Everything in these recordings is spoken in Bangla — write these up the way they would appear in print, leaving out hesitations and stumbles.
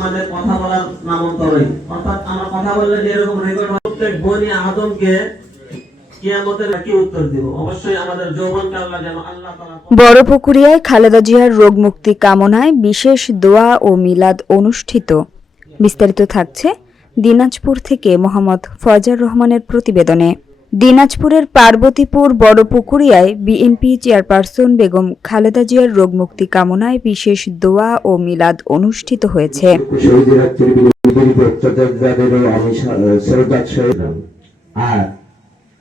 আমাদের কথা বলার নামান্তরই, অর্থাৎ আমরা কথা বললে যেরকম রেকর্ড প্রত্যেক বনি আদমকে কিয়ামতের কি উত্তর দিব। অবশ্যই আমাদের যৌবনকে আল্লাহ যেন আল্লাহ তাআলা। বড়পুকুরিয়ায় খালেদা জিয়ার রোগ মুক্তি কামনায় বিশেষ দোয়া ও মিলাদ অনুষ্ঠিত। বিস্তারিত থাকছে দিনাজপুর থেকে মোহাম্মদ ফয়জার রহমানের প্রতিবেদনে। দিনাজপুরের পার্বতীপুর বড়পুকুরিয়ায় বিএনপি চেয়ারপারসন বেগম খালেদা জিয়ার রোগ মুক্তি কামনায় বিশেষ দোয়া ও মিলাদ অনুষ্ঠিত হয়েছে।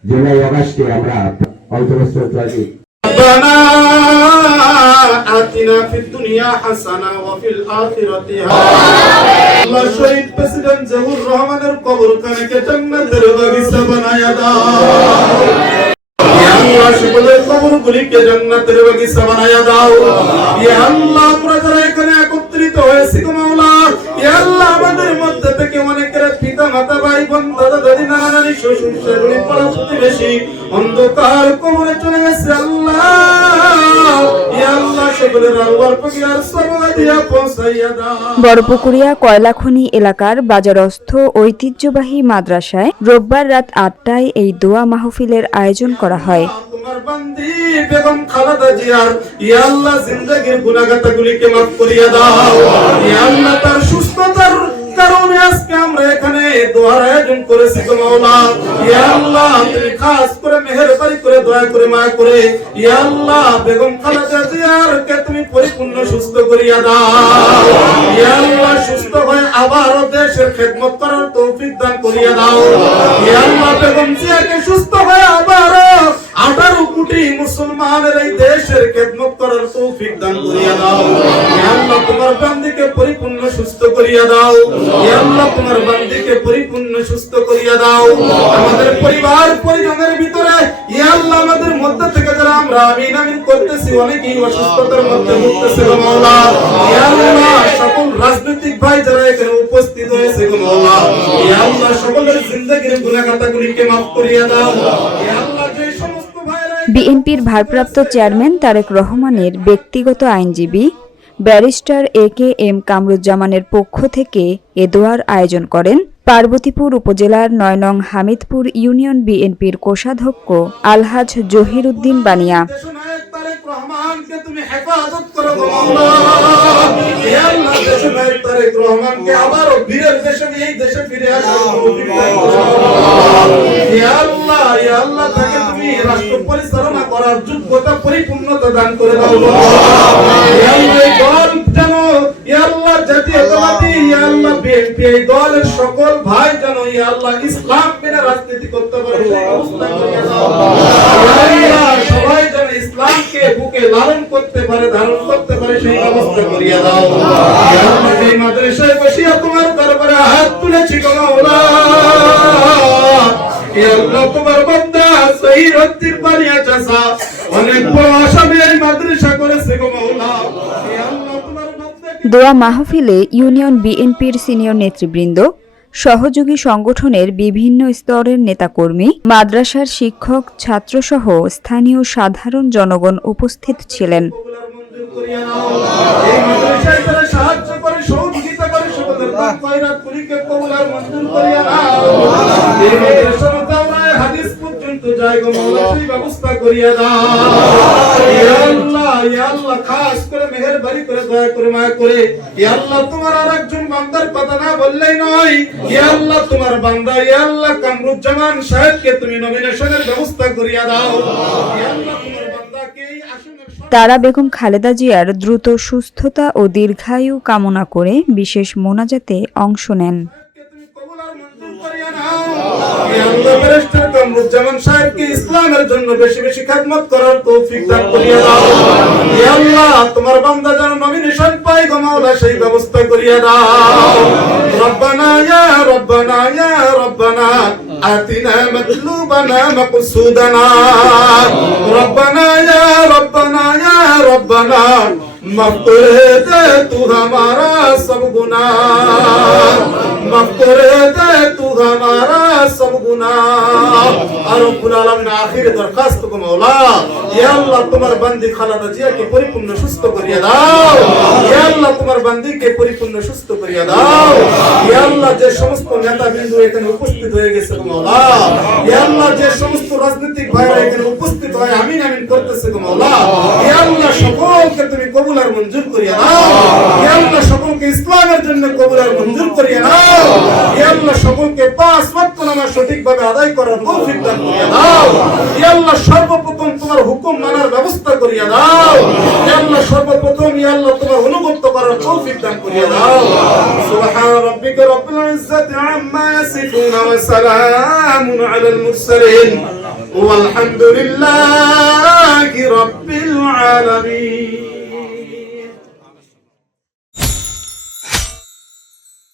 জুলাই আগস্টে আমরা আতিনা ফিদ দুনিয়া হাসানা ওয়া ফিল আখিরাতি আল্লাহ শহীদ প্রেসিডেন্ট জিয়াউর রহমানের কবরখানাকে জান্নাতের বাগিচা বানায়া দাও। ইয়া আল্লাহ সকলের কবরগুলিকে জান্নাতের বাগিচা বানায়া দাও। ইয়া আল্লাহ আমরা যারা এখানে একত্রিত হয়েছি গো মাওলা, ইয়া আল্লাহ আমাদের মধ্যে থেকে অনেকের পিতা মাতা ভাই বোন দাদা দাদি নানা নানি শ্বশুর শাশুড়ি পাড়া প্রতিবেশী অন্ধকার কবরে চলে গেছে। আল্লাহ ইয়া আল্লাহ সকলের আল্লাহর পাকের সওয়াব দিয়া পৌঁছাইয়া দাও। বড়পুকুরিয়া কয়লাখনি এলাকার বাজারস্থ ঐতিহ্যবাহী মাদ্রাসায় রোববার রাত ৮টায় এই দোয়া মাহফিলের আয়োজন করা হয়। তোমার বান্দি বেগম খালেদা জিয়ার ইয়া আল্লাহ জিন্দেগীর গুনাহগাতাগুলিকে মাফ করিয়া দাও। ইয়া আল্লাহ তার সুস্থতার কারণে আজকে আমরা এখানে দোয়ার আয়োজন করেছি গো মাওলা। ইয়া আল্লাহ তুমি খাস করে মেহেরবানি করে দয়া করে মায়া করে ইয়া আল্লাহ বেগম খালেদা জিয়ারকে তুমি পরিপূর্ণ সুস্থ করিয়া দাও। ইয়া আল্লাহ সুস্থ হয়ে আবার দেশের খেদমত করার তৌফিক দান করিয়া দাও। ইয়া আল্লাহ বেগম জিয়াকে সুস্থ হয়ে আবার 18 কোটি মুসলমানের এই দেশের খেদমত করার তৌফিক দান করিয়া দাও। ইয়া আল্লাহ তোমার বান্দিকে পরিপূর্ণ সুস্থ করিয়া দাও। ইয়া আল্লাহ তোমার বান্দিকে পরিপূর্ণ সুস্থ করিয়া দাও। আমাদের পরিবার পরিজনের ভিতরে ইয়া আল্লাহ আমাদের মধ্যে থেকে যারা আমরা আমিন আমিন করতেছি অনেকেই অসুস্থতার মধ্যে ভুগতেছে গো মাওলা। ইয়া আল্লাহ সকল রাজনৈতিক ভাই যারা এখানে উপস্থিত হয়েছে গো মাওলা, ইয়া আল্লাহ সকলের জিন্দেগীর গুনাহগাতাগুলিকে মাফ করিয়া দাও। ইয়া আল্লাহ যে সমস্ত বিএনপির ভারপ্রাপ্ত চেয়ারম্যান তারেক রহমানের ব্যক্তিগত আইনজীবী ব্যারিস্টার এ.কে.এম. কামরুজ্জামানের পক্ষ থেকে এ দোয়ার আয়োজন করেন পার্বতীপুর উপজেলার ৯ নং হামিদপুর ইউনিয়ন বিএনপির কোষাধ্যক্ষ আলহাজ জহির উদ্দিন বানিয়া। রাষ্ট্র পরিচালনা করার যোগ্যতা পরিপূর্ণতা দান করে দাও। যেন ইয়া আল্লাহ জাতীয়তাবাদী ইয়া আল্লাহ বিএনপি এই দলের সকল ভাই যেন ইয়া আল্লাহ ইসলাম মেনে রাজনীতি করতে পারে সেই ব্যবস্থা করিয়া দাও। ইয়া আল্লাহ সবাই যেন ইসলামকে বুকে লালন করতে পারে ধারণ করতে পারে সেই ব্যবস্থা করিয়া দাও। ইয়া আল্লাহ এই মাদ্রাসায় বসিয়া তোমার দরবারে হাত তুলেছি গো মাওলা। ইয়া আল্লাহ তোমার বান্দা শহীদ উদ্দিন বানিয়া চাচা অনেক বড় আসামে এই মাদ্রাসা করেছে গো মাওলা। ইয়া আল্লাহ তোমার দোয়া মাহফিলে ইউনিয়ন বিএনপির সিনিয়র নেতৃবৃন্দ, সহযোগী সংগঠনের বিভিন্ন স্তরের নেতাকর্মী, মাদ্রাসার শিক্ষক, ছাত্রসহ স্থানীয় সাধারণ জনগণ উপস্থিত ছিলেন। এই মাদ্রাসায় যারা সাহায্য করে সহযোগিতা করে সকলের খয়রাতগুলিকে কবুল আর মঞ্জুর করিয়া দাও। এই মাদ্রাসার দাওরায়ে হাদিস পর্যন্ত যায় গো মাওলা সেই ব্যবস্থা করিয়া দাও। ইয়া আল্লাহ খাস করে মেহেরবানি করে দয়া করে মায়া করে ইয়া আল্লাহ তোমার আরেকজন বান্দার কথা না বললেই নয়। ইয়া আল্লাহ তোমার বান্দা ইয়া আল্লাহ কামরুজ্জামান সাহেবকে তুমি নমিনেশনের ব্যবস্থা করিয়া দাও। ইয়া আল্লাহ তোমার বান্দাকে এই আসনের তারা বেগম খালেদা জিয়ার দ্রুত সুস্থতা ও দীর্ঘায়ু কামনা করে বিশেষ মোনাজাতে অংশ নেন। কামরুজ্জামান সাহেবকে ইসলামের জন্য বেশি বেশি খেদমত করার তৌফিক দান করিয়া দাও। ইয়া আল্লাহ তোমার বান্দা যেন নমিনেশন পায় গো মাওলা সেই ব্যবস্থা করিয়া দাও। রব্বানা ইয়া রব্বানা ইয়া রব্বানা আতিনা মাতলুবানা মাকসুদানা রব্বানা ইয়া রব্বানা ইয়া রব্বানা माफ करे दे तू हमारा सब गुनाह, माफ करे दे तू हमारा सब गुनाह। और रब्बुल आलमीन आखिर दरखास्त को मौला ইয়া আল্লাহ তোমার বান্দি খালেদা জিয়াকে পরিপূর্ণ সুস্থ করিয়া দাও ইয়া আল্লাহ তোমার বান্দিকে পরিপূর্ণ সুস্থ করিয়া দাও ইয়া আল্লাহ যে সমস্ত নেতাবৃন্দ এখানে উপস্থিত হয়ে গেছে গো মাওলা ইয়া আল্লাহ যে সমস্ত রাজনৈতিক ভাইরা এখানে উপস্থিত হয় আমিন আমিন করতেছে গো মাওলা ইয়া আল্লাহ সকলকে তুমি কবুল আর মঞ্জুর করিয়া দাও ইয়া আল্লাহ সকলকে ইসলামের জন্য কবুল আর মঞ্জুর করিয়া দাও ইয়া আল্লাহ সকলকে পাঁচ ওয়াক্ত নামাজ সঠিকভাবে আদায় করার তৌফিক দান করিয়া দাও ইয়া আল্লাহ সর্বপ্রথম তোমার হুকুম মানার ব্যবস্থা করিয়া দাও ইয়া আল্লাহ সর্বপ্রথম ইয়া আল্লাহ তোমার অনুগত করার তৌফিক দান করিয়া দাও সুবহান রাব্বিকা রাব্বিল ইজ্জাতি আম্মা ইয়াসিফুন ওয়া সালামুন আলাল মুরসালিন ওয়াল হামদুলিল্লাহি রাব্বিল আলামিন